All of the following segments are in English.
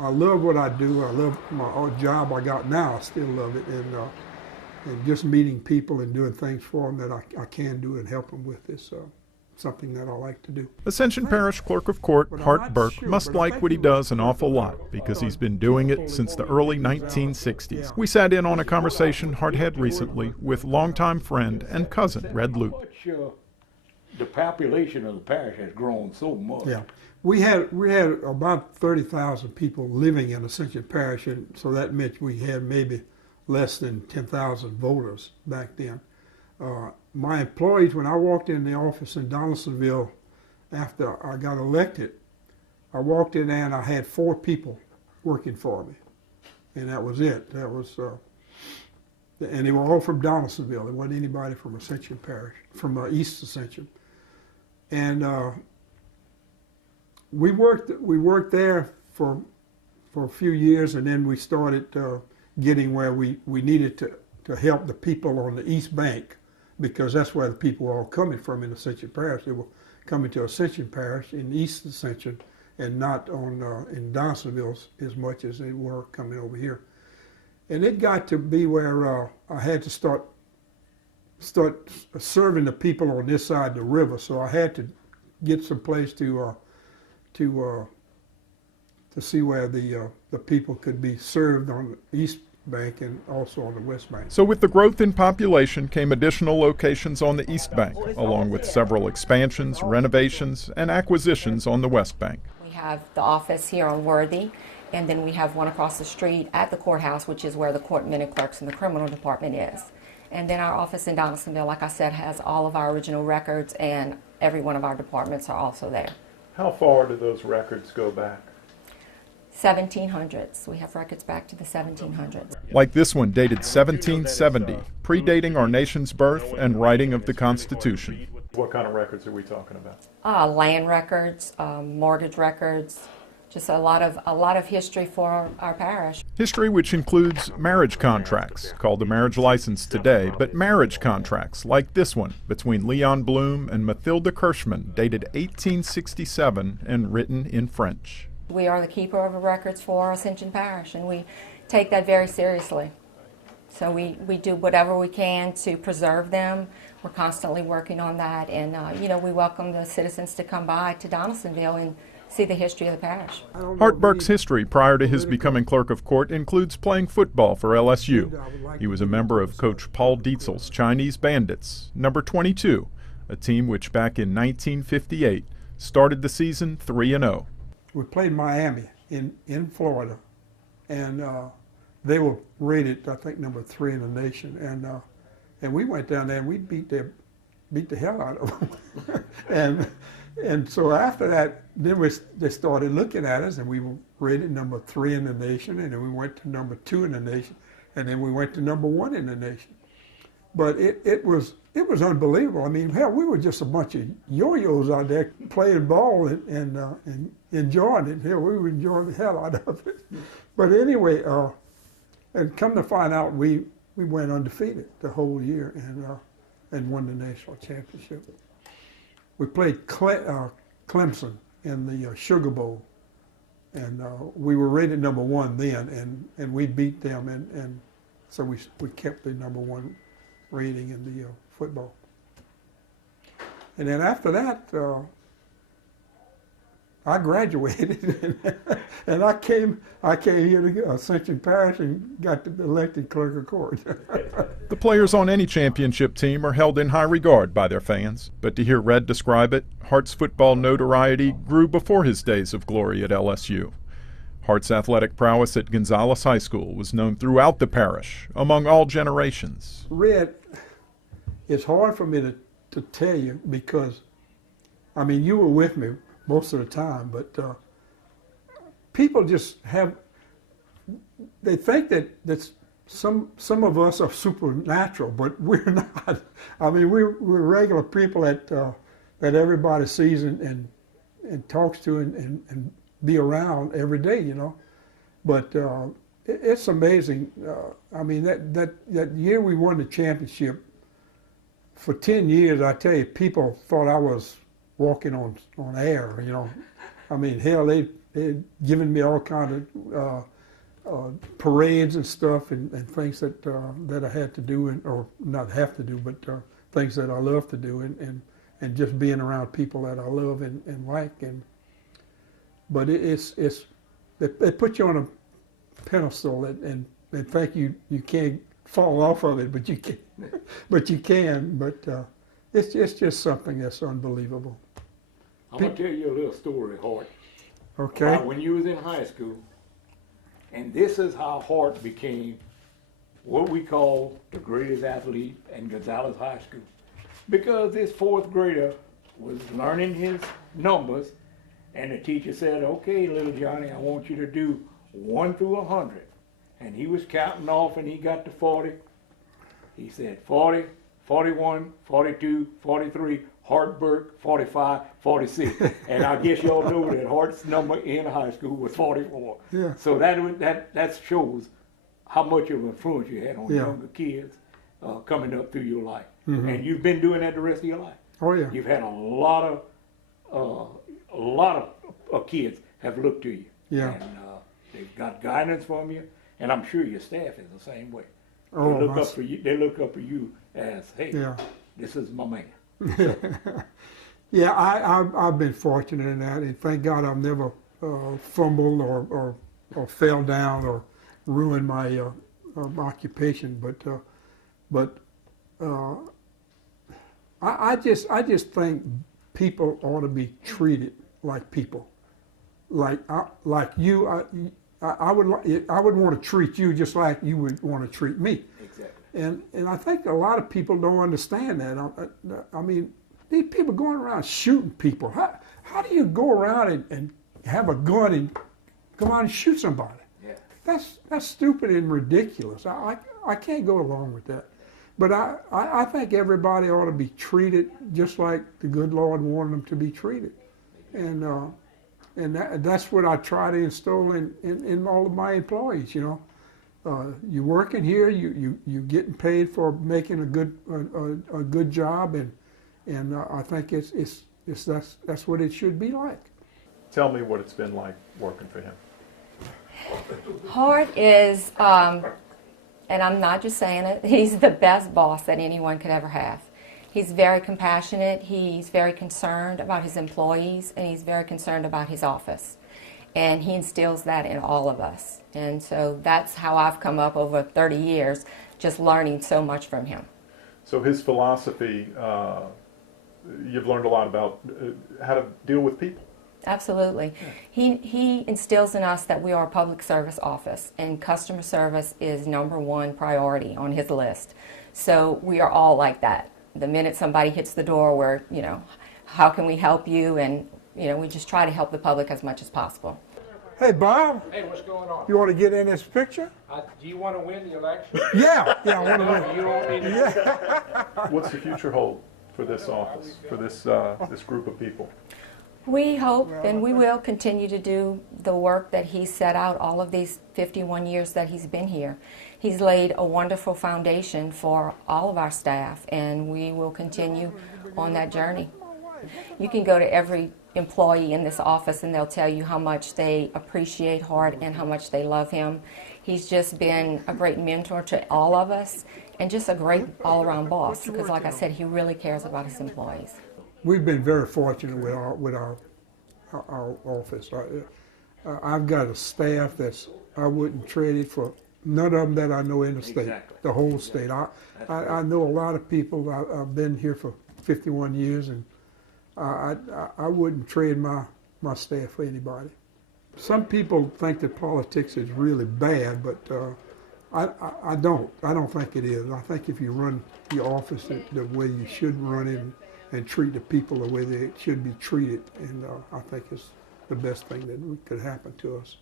I love what I do. I love my job I got now. I still love it, and just meeting people and doing things for them that I can do and help them with is something that I like to do. Ascension Parish Clerk of Court Hart Bourque must like what he does an awful lot because he's been doing it since the early 1960s. We sat in on a conversation Hart had recently with longtime friend and cousin Red Loupe. The population of the parish has grown so much. Yeah, we had about 30,000 people living in Ascension Parish, and so that meant we had maybe less than 10,000 voters back then. My employees, when I walked in the office in Donaldsonville after I got elected, I walked in there and I had 4 people working for me, and that was it. That was, and they were all from Donaldsonville. There wasn't anybody from Ascension Parish, from East Ascension. And we worked there for a few years, and then we started getting where we needed to help the people on the East Bank, because that's where the people were all coming from in Ascension Parish. They were coming to Ascension Parish in East Ascension and not in Donaldsonville as much as they were coming over here. And it got to be where I had to start serving the people on this side of the river, so I had to get some place to see where the people could be served on the East Bank and also on the West Bank. So with the growth in population came additional locations on the East Bank, along with several expansions, renovations, and acquisitions on the West Bank. We have the office here on Worthy, and then we have one across the street at the courthouse, which is where the court minute clerks and the criminal department is. And then our office in Donaldsonville, like I said, has all of our original records, and every one of our departments are also there. How far do those records go back? 1700s. We have records back to the 1700s. Like this one dated 1770, predating our nation's birth and writing of the Constitution. What kind of records are we talking about? Land records, mortgage records, just a lot of history for our parish. History which includes marriage contracts, called a marriage license today, but marriage contracts like this one between Leon Bloom and Mathilda Kirschman, dated 1867 and written in French. We are the keeper of the records for Ascension Parish, and we take that very seriously. So we do whatever we can to preserve them. We're constantly working on that, and we welcome the citizens to come by to Donaldsonville and see the history of the parish. Hart Bourque's history prior to his becoming clerk of court includes playing football for LSU. He was a member of Coach Paul Dietzel's Chinese Bandits, number 22, a team which back in 1958 started the season 3-0. We played Miami in Florida, and they were rated, I think, number 3 in the nation. And we went down there and we beat the hell out of them. and so after that, then they started looking at us, and we were rated number 3 in the nation, and then we went to number 2 in the nation, and then we went to number 1 in the nation. But it was unbelievable. I mean, hell, we were just a bunch of yo-yos out there playing ball and enjoying it. Hell, we were enjoying the hell out of it. But anyway, and come to find out, we went undefeated the whole year and won the national championship. We played Clemson in the Sugar Bowl, and we were rated number 1 then, and we beat them, and so we kept the number 1 rating in the football. And then after that, I graduated, and I came here to Ascension Parish and got elected clerk of court. The players on any championship team are held in high regard by their fans, but to hear Red describe it, Hart's football notoriety grew before his days of glory at LSU. Hart's athletic prowess at Gonzales High School was known throughout the parish, among all generations. Red, it's hard for me to tell you because, I mean, you were with me most of the time, but people just they think that some of us are supernatural, but we're not. I mean, we're regular people that everybody sees and talks to and be around every day, you know. But it's amazing. I mean, that year we won the championship, for 10 years, I tell you, people thought I was walking on air, you know. I mean, hell, giving me all kind of parades and stuff and things that that I had to do, or not have to do, but things that I love to do, and just being around people that I love and like. But they put you on a pedestal and think you can't fall off of it, but you can. But you can. But it's just something that's unbelievable. I'm gonna tell you a little story, Hart. Okay. About when you was in high school, and this is how Hart became what we call the greatest athlete in Gonzales High School. Because this fourth grader was learning his numbers, and the teacher said, okay, little Johnny, I want you to do 1 through 100. And he was counting off, and he got to 40. He said 40, 41, 42, 43, Hart Bourque, 45, 46. And I guess y'all know that Hart's number in high school was 44. Yeah. So that shows how much of influence you had on younger kids coming up through your life. Mm-hmm. And you've been doing that the rest of your life. Oh yeah. You've had a lot of kids have looked to you. Yeah. And they've got guidance from you, and I'm sure your staff is the same way. Oh, They look up for you. They look up for you as, hey, Yeah. this is my man. Yeah, I've been fortunate in that, and thank God I've never fumbled or fell down or ruined my occupation. But I just think people ought to be treated like people, like you. I would want to treat you just like you would want to treat me. Exactly. And I think a lot of people don't understand that. I mean, these people going around shooting people. How do you go around and have a gun and go out and shoot somebody? Yeah. That's stupid and ridiculous. I can't go along with that. But I think everybody ought to be treated just like the good Lord wanted them to be treated. And that's what I try to instill in all of my employees, you know. You're working here, you're getting paid for making a good job, and I think that's what it should be like. Tell me what it's been like working for him. Hart is, and I'm not just saying it, he's the best boss that anyone could ever have. He's very compassionate, he's very concerned about his employees, and he's very concerned about his office. And he instills that in all of us. And so that's how I've come up over 30 years, just learning so much from him. So his philosophy, you've learned a lot about how to deal with people. Absolutely. Yeah. He instills in us that we are a public service office, and customer service is #1 priority on his list. So we are all like that. The minute somebody hits the door, we're, you know, how can we help you? And, you know, we just try to help the public as much as possible. Hey, Bob. Hey, what's going on? You want to get in this picture? Do you want to win the election? Yeah, I want to No, win. you don't need to. Yeah. What's the future hold for this office, for this this group of people? We hope and we will continue to do the work that he set out all of these 51 years that he's been here. He's laid a wonderful foundation for all of our staff, and we will continue on that journey. You can go to every employee in this office and they'll tell you how much they appreciate Hart and how much they love him. He's just been a great mentor to all of us and just a great all-around boss, because like I said, he really cares about his employees. We've been very fortunate with our office. I've got a staff that's I wouldn't trade it for none of them that I know in the state, Exactly. the whole state. I know a lot of people. I've been here for 51 years, and I wouldn't trade my staff for anybody. Some people think that politics is really bad, but I don't. I don't think it is. I think if you run your office the way you should run it and treat the people the way they should be treated, and I think it's the best thing that could happen to us.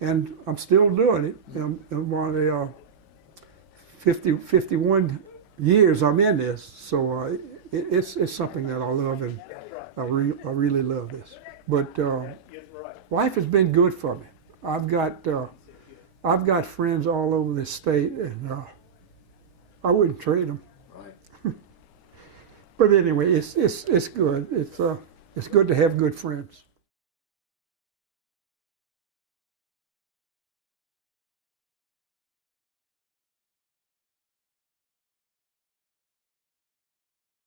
And I'm still doing it. I'm one of the 51 years I'm in this, so it's something that I love, and I really love this. But life has been good for me. I've got friends all over this state, and I wouldn't trade them. Right. But anyway, it's good. It's good to have good friends.